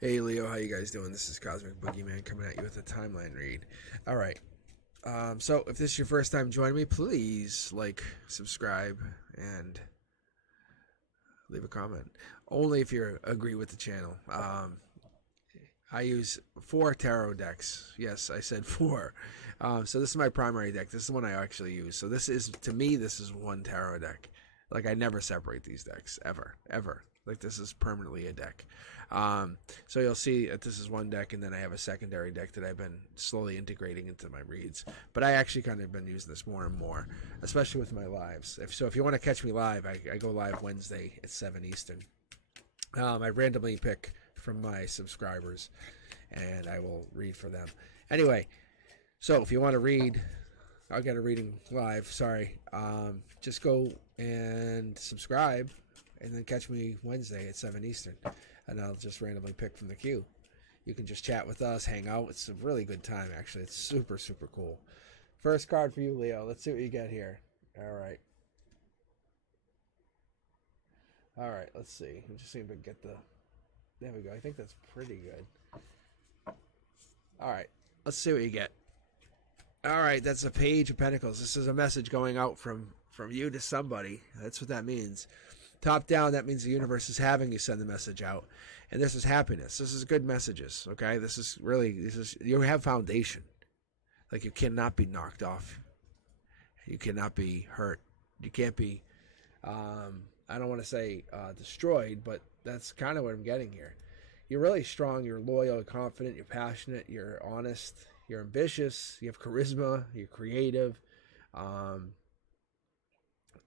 Hey Leo, how you guys doing? This is Cosmic Boogeyman coming at you with a timeline read. All right. So if this is your first time joining me, please like, subscribe, and leave a comment. Only if you agree with the channel. I use 4 tarot decks. Yes, I said four. So this is my primary deck. This is the one I actually use. So this is, to me, this is one tarot deck. Like, I never separate these decks ever, ever. Like, this is permanently a deck. So you'll see that this is one deck, and then I have a secondary deck that I've been slowly integrating into my reads. But I actually kind of been using this more and more, especially with my lives. If you want to catch me live, I go live Wednesday at 7 Eastern. I randomly pick from my subscribers, and I will read for them. Anyway, so if you want to read, I'll get a reading live. Sorry, just go and subscribe, and then catch me Wednesday at 7 Eastern, and I'll just randomly pick from the queue. You can just chat with us, hang out. It's a really good time, actually. It's super, super cool. First card for you, Leo. Let's see what you get here. All right. All right, let's see. I'm just seeing if I can get the... There we go. I think that's pretty good. All right, let's see what you get. All right, that's a Page of Pentacles. This is a message going out from you to somebody. That's what that means. Top down, that means the universe is having you send the message out. And this is happiness. This is good messages, okay? This is, you have foundation. Like, you cannot be knocked off. You cannot be hurt. You can't be, I don't want to say destroyed, but that's kind of what I'm getting here. You're really strong, you're loyal, you're confident, you're passionate, you're honest, you're ambitious, you have charisma, you're creative.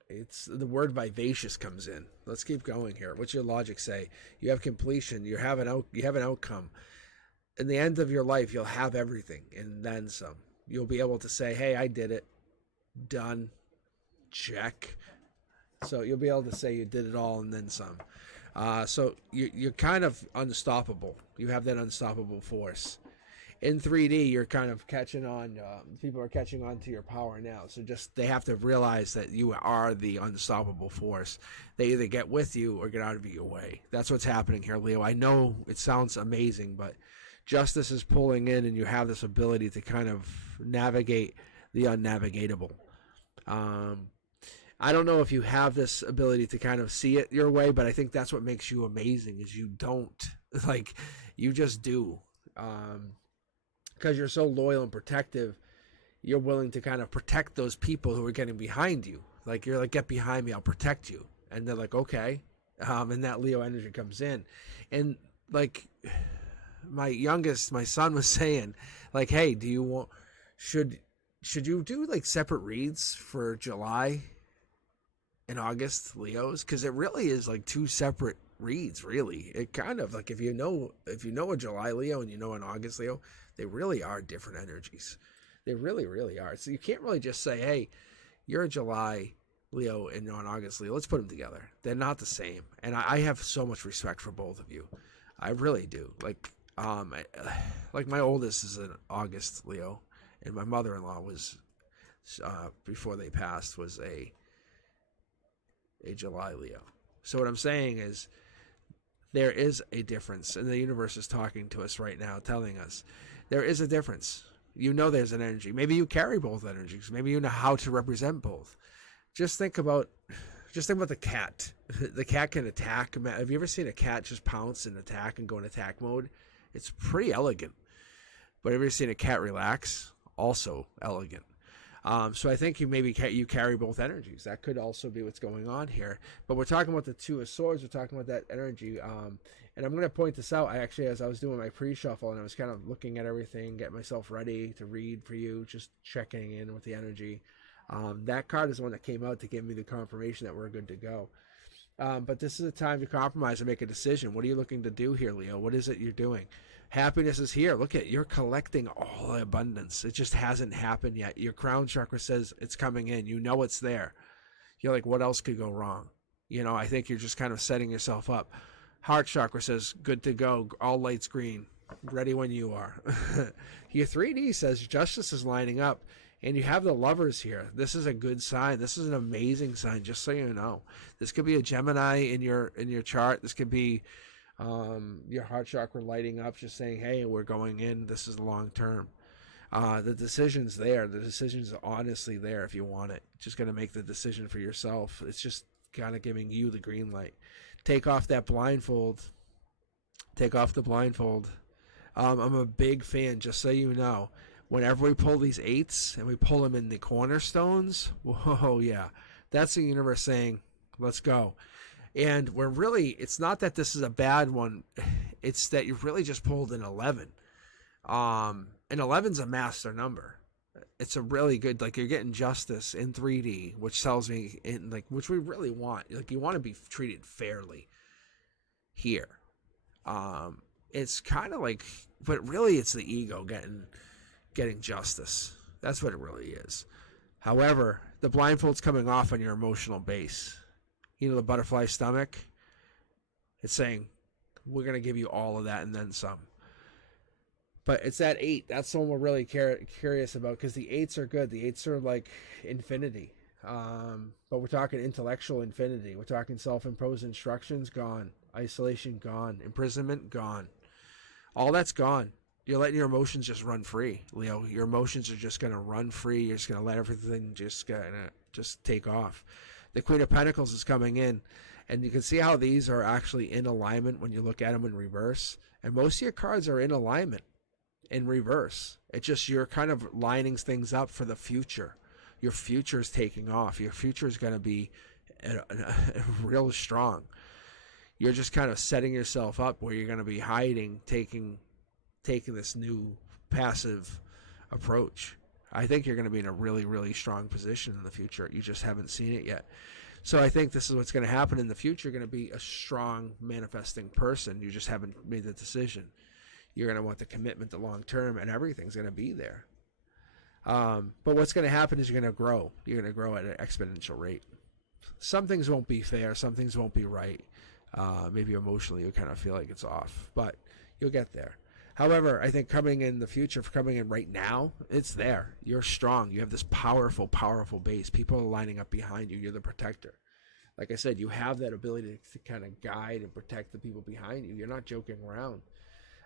It's the word vivacious comes in. Let's keep going here. What's your logic say? You have completion, you have an outcome. In the end of your life, you'll have everything and then some. You'll be able to say, hey, I did it. Done. Check. So you'll be able to say you did it all and then some. So you're kind of unstoppable. You have that unstoppable force. In 3D, you're kind of catching on. People are catching on to your power now. So just they have to realize that you are the unstoppable force. They either get with you or get out of your way. That's what's happening here, Leo. I know it sounds amazing, but justice is pulling in, and you have this ability to kind of navigate the unnavigatable. I don't know if you have this ability to kind of see it your way, but I think that's what makes you amazing is you don't. Like, you just do. Because you're so loyal and protective, you're willing to kind of protect those people who are getting behind you. Like, you're like, get behind me, I'll protect you. And they're like, okay. And that Leo energy comes in. And, like, my son was saying, like, hey, do you want, should you do, like, separate reads for July and August Leos? Because it really is, like, two separate reads, really. It kind of, like, if you know a July Leo and you know an August Leo, they really are different energies. They really, really are. So you can't really just say, hey, you're a July Leo and you're an August Leo. Let's put them together. They're not the same. And I have so much respect for both of you. I really do. Like my oldest is an August Leo, and my mother-in-law was, before they passed, was a July Leo. So what I'm saying is, there is a difference, and the universe is talking to us right now, telling us there is a difference. You know there's an energy. Maybe you carry both energies. Maybe you know how to represent both. Just think about the cat. The cat can attack. Have you ever seen a cat just pounce and attack and go in attack mode? It's pretty elegant. But have you ever seen a cat relax? Also elegant. So I think you carry both energies. That could also be what's going on here. But we're talking about the Two of Swords. We're talking about that energy. And I'm going to point this out. As I was doing my pre-shuffle and I was kind of looking at everything, getting myself ready to read for you, just checking in with the energy. That card is the one that came out to give me the confirmation that we're good to go. But this is a time to compromise and make a decision. What are you looking to do here, Leo? What is it you're doing? Happiness is here. Look at, you're collecting all the abundance. It just hasn't happened yet. Your crown chakra says it's coming in. You know it's there. You're like, what else could go wrong? I think you're just kind of setting yourself up. Heart chakra says, good to go. All lights green. Ready when you are. Your 3D says justice is lining up. And you have the Lovers here. This is a good sign. This is an amazing sign, just so you know. This could be a Gemini in your chart. This could be Your heart chakra lighting up, just saying, hey, we're going in, this is long term. The decision's there. The decision's honestly there if you want it. Just going to make the decision for yourself. It's just kind of giving you the green light. Take off that blindfold. Take off the blindfold. I'm a big fan, just so you know. Whenever we pull these 8s and we pull them in the cornerstones, whoa, yeah. That's the universe saying, let's go. And we're really, it's not that this is a bad one. It's that you've really just pulled an 11. And 11's a master number. It's a really good, like, you're getting justice in 3D, which tells me, in like, which we really want. Like, you want to be treated fairly here. It's kind of like, but really it's the ego getting justice. That's what it really is. However, the blindfold's coming off on your emotional base. You know, the butterfly stomach? It's saying, we're going to give you all of that and then some. But it's that 8. That's the one we're really curious about, because the 8s are good. The 8s are like infinity. But we're talking intellectual infinity. We're talking self-imposed instructions, gone. Isolation, gone. Imprisonment, gone. All that's gone. You're letting your emotions just run free, Leo. Your emotions are just going to run free. You're just going to let everything just take off. The Queen of Pentacles is coming in, and you can see how these are actually in alignment when you look at them in reverse. And most of your cards are in alignment in reverse. It's just you're kind of lining things up for the future. Your future is taking off. Your future is going to be real strong. You're just kind of setting yourself up where you're going to be hiding, taking this new passive approach. I think you're going to be in a really, really strong position in the future. You just haven't seen it yet. So I think this is what's going to happen in the future. You're going to be a strong manifesting person. You just haven't made the decision. You're going to want the commitment, the long term, and everything's going to be there. But what's going to happen is you're going to grow. You're going to grow at an exponential rate. Some things won't be fair. Some things won't be right. Maybe emotionally you kind of feel like it's off, but you'll get there. However, I think coming in the future, coming in right now, it's there. You're strong. You have this powerful, powerful base. People are lining up behind you. You're the protector. Like I said, you have that ability to kind of guide and protect the people behind you. You're not joking around.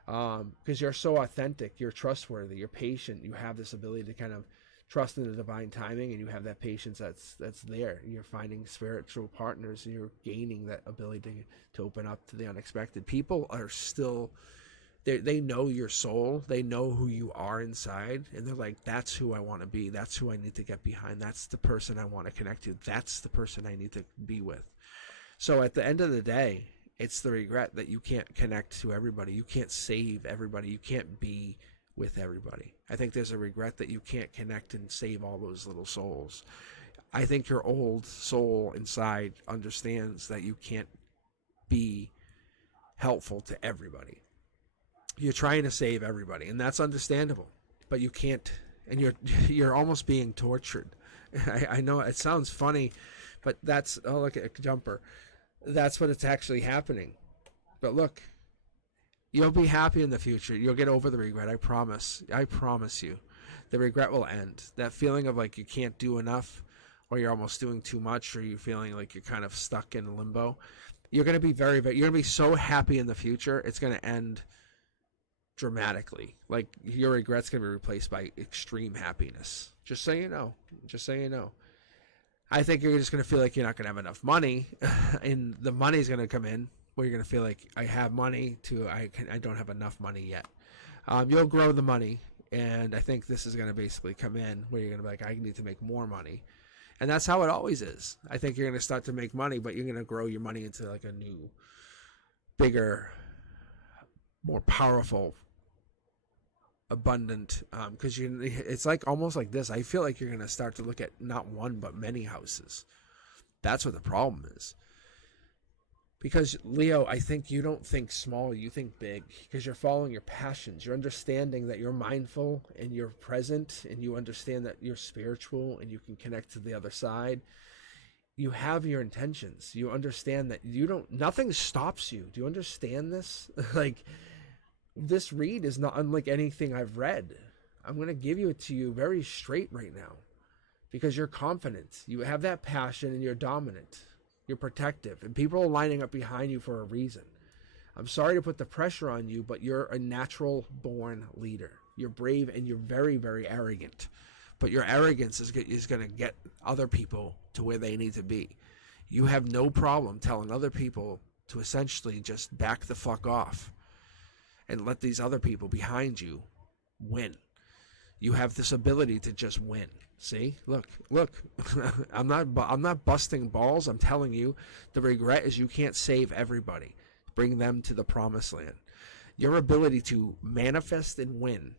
Because you're so authentic, you're trustworthy, you're patient, you have this ability to kind of trust in the divine timing, and you have that patience that's there. You're finding spiritual partners, and you're gaining that ability to open up to the unexpected. People are still, they know your soul, they know who you are inside, and they're like, that's who I want to be, that's who I need to get behind, that's the person I want to connect to, that's the person I need to be with. So at the end of the day, it's the regret that you can't connect to everybody. You can't save everybody. You can't be with everybody. I think there's a regret that you can't connect and save all those little souls. I think your old soul inside understands that you can't be helpful to everybody. You're trying to save everybody, and that's understandable. But you can't, and you're almost being tortured. I know it sounds funny, but that's, oh, look at a jumper. That's what it's actually happening. But look, you'll be happy in the future. You'll get over the regret. I promise. I promise you. The regret will end. That feeling of like you can't do enough, or you're almost doing too much, or you're feeling like you're kind of stuck in limbo. You're going to be you're going to be so happy in the future. It's going to end dramatically. Like your regret's going to be replaced by extreme happiness. Just so you know. Just so you know. I think you're just going to feel like you're not going to have enough money, and the money's going to come in where you're going to feel like I have money I don't have enough money yet. You'll grow the money, and I think this is going to basically come in where you're going to be like, I need to make more money. And that's how it always is. I think you're going to start to make money, but you're going to grow your money into like a new, bigger, more powerful, abundant, because it's like almost like this. I feel like you're going to start to look at not one but many houses. That's what the problem is. Because Leo, I think you don't think small, you think big, because you're following your passions. You're understanding that you're mindful and you're present, and you understand that you're spiritual and you can connect to the other side. You have your intentions. You understand that nothing stops you. Do you understand this? Like, this read is not unlike anything I've read. I'm going to give it to you very straight right now, because you're confident. You have that passion and you're dominant. You're protective, and people are lining up behind you for a reason. I'm sorry to put the pressure on you, but you're a natural born leader. You're brave and you're very, very arrogant. But your arrogance is going to get other people to where they need to be. You have no problem telling other people to essentially just back the fuck off and let these other people behind you win. You have this ability to just win. See, look. I'm not busting balls. I'm telling you, the regret is you can't save everybody. Bring them to the promised land. Your ability to manifest and win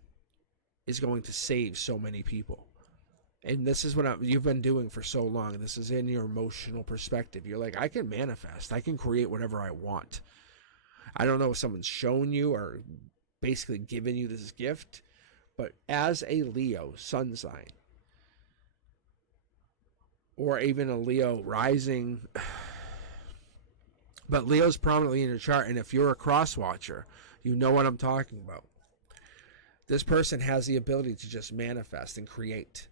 is going to save so many people. And this is what you've been doing for so long. This is in your emotional perspective. You're like, I can manifest. I can create whatever I want. I don't know if someone's shown you or basically given you this gift, but as a Leo sun sign, or even a Leo rising, but Leo's prominently in your chart, and if you're a cross watcher, you know what I'm talking about. This person has the ability to just manifest and create.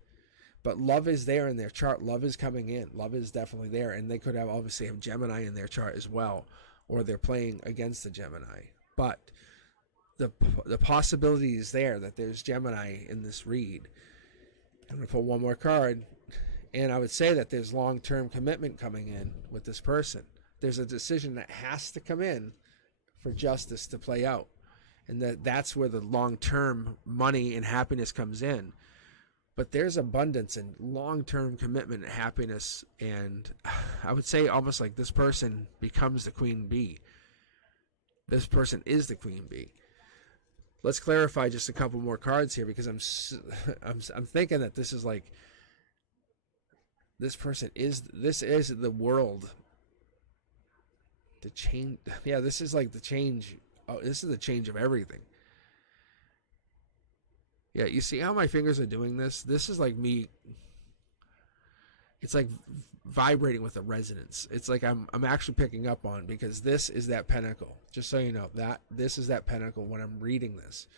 But love is there in their chart. Love is coming in. Love is definitely there. And they could have obviously have Gemini in their chart as well, or they're playing against the Gemini. But the possibility is there that there's Gemini in this read. I'm going to pull one more card. And I would say that there's long-term commitment coming in with this person. There's a decision that has to come in for justice to play out. And that's where the long-term money and happiness comes in. But there's abundance and long-term commitment and happiness. And I would say almost like this person becomes the queen bee. This person is the queen bee. Let's clarify just a couple more cards here, because I'm thinking that this is like, this is the world. The change. Yeah, this is like the change. Oh, this is the change of everything. Yeah, you see how my fingers are doing this? This is like me. It's like vibrating with a resonance. It's like I'm actually picking up on, because this is that pentacle. Just so you know, that this is that pentacle when I'm reading this.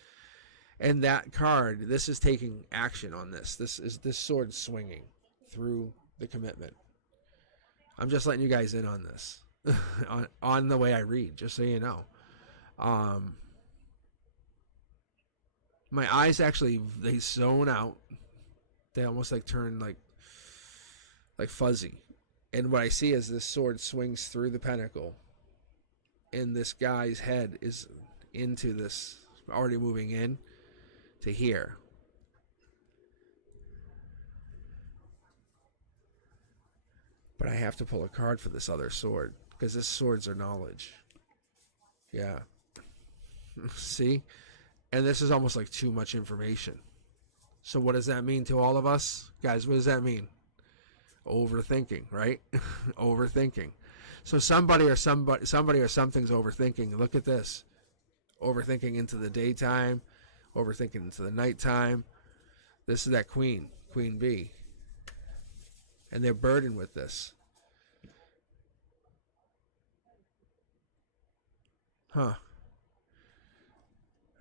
And that card, this is taking action on this. This is this sword swinging through the commitment. I'm just letting you guys in on this. on the way I read, just so you know. My eyes actually, they zone out. They almost like turn like fuzzy. And what I see is this sword swings through the pentacle, and this guy's head is into this, already moving in to here. But I have to pull a card for this other sword, because this swords are knowledge. Yeah. See? And this is almost like too much information. So what does that mean to all of us? Guys, what does that mean? Overthinking, right? Overthinking. So somebody or something's overthinking. Look at this. Overthinking into the daytime, overthinking into the nighttime. This is that queen bee. And they're burdened with this. Huh.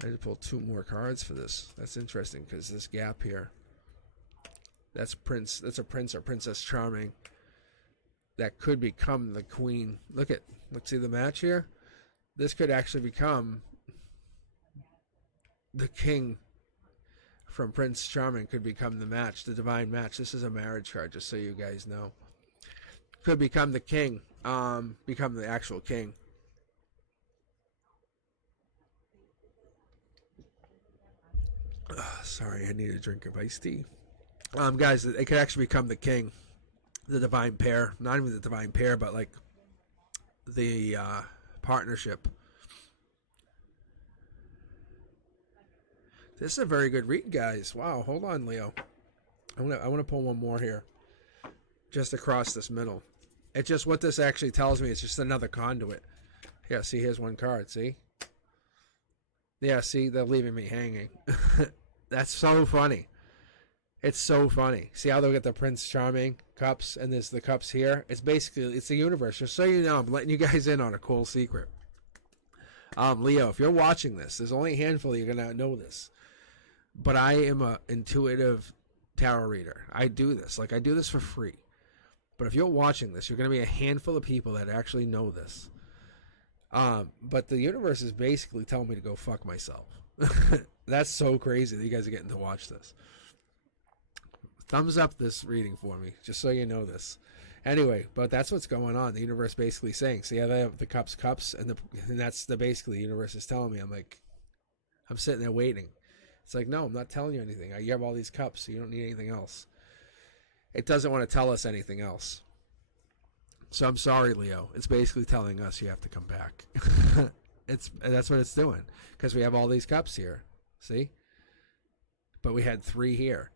I had to pull two more cards for this. That's interesting, because this gap here, that's a prince or princess charming that could become the queen. Let's see the match here. This could actually become the king from Prince Charming, could become the match, the divine match. This is a marriage card, just so you guys know. Could become the king, become the actual king. Sorry, I need a drink of iced tea. Guys, it could actually become the king, the divine pair. Not even the divine pair, but like the partnership. This is a very good read, guys. Wow, hold on, Leo. I want to pull one more here, just across this middle. It's just what this actually tells me. It's just another conduit. Yeah, see, here's one card. See? Yeah, see, they're leaving me hanging. That's so funny. It's so funny. See how they'll get the Prince Charming cups, and there's the cups here? It's basically, it's the universe. Just so you know, I'm letting you guys in on a cool secret. Leo, if you're watching this, there's only a handful of you are going to know this. But I am an intuitive tarot reader. I do this. I do this for free. But if you're watching this, you're going to be a handful of people that actually know this. But the universe is basically telling me to go fuck myself. That's so crazy that you guys are getting to watch this. Thumbs up this reading for me, just so you know this. Anyway, but that's what's going on. The universe basically saying, so yeah, they have the cups, and that's the basically the universe is telling me. I'm like, I'm sitting there waiting. It's like, no, I'm not telling you anything. You have all these cups, so you don't need anything else. It doesn't want to tell us anything else. So I'm sorry, Leo. It's basically telling us you have to come back. That's what it's doing, because we have all these cups here. See? But we had 3 here.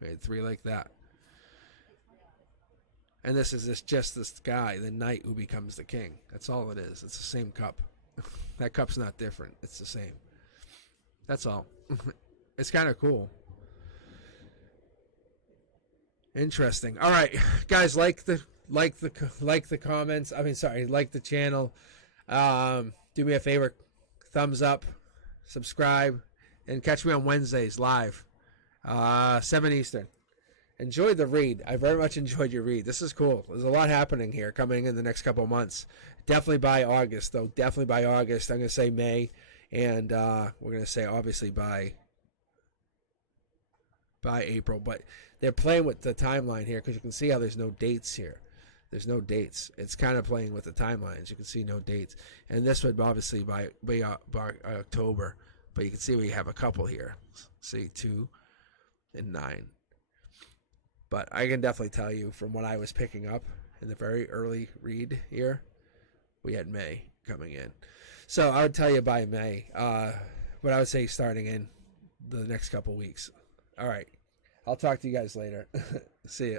We had 3 like that. And this is just this guy, the knight who becomes the king. That's all it is. It's the same cup. That cup's not different. It's the same. That's all. It's kind of cool. Interesting. All right, guys, like the comments. Like the channel. Do me a favor, thumbs up, subscribe, and catch me on Wednesdays live, 7 Eastern. Enjoyed the read. I very much enjoyed your read. This is cool. There's a lot happening here coming in the next couple of months. Definitely by August, though. Definitely by August. I'm going to say May, and we're going to say obviously by April. But they're playing with the timeline here because you can see how there's no dates here. There's no dates. It's kind of playing with the timelines. You can see no dates. And this would obviously by October. But you can see we have a couple here. See, 2 and 9. But I can definitely tell you from what I was picking up in the very early read here, we had May coming in. So I would tell you by May, but I would say starting in the next couple weeks. All right. I'll talk to you guys later. See ya.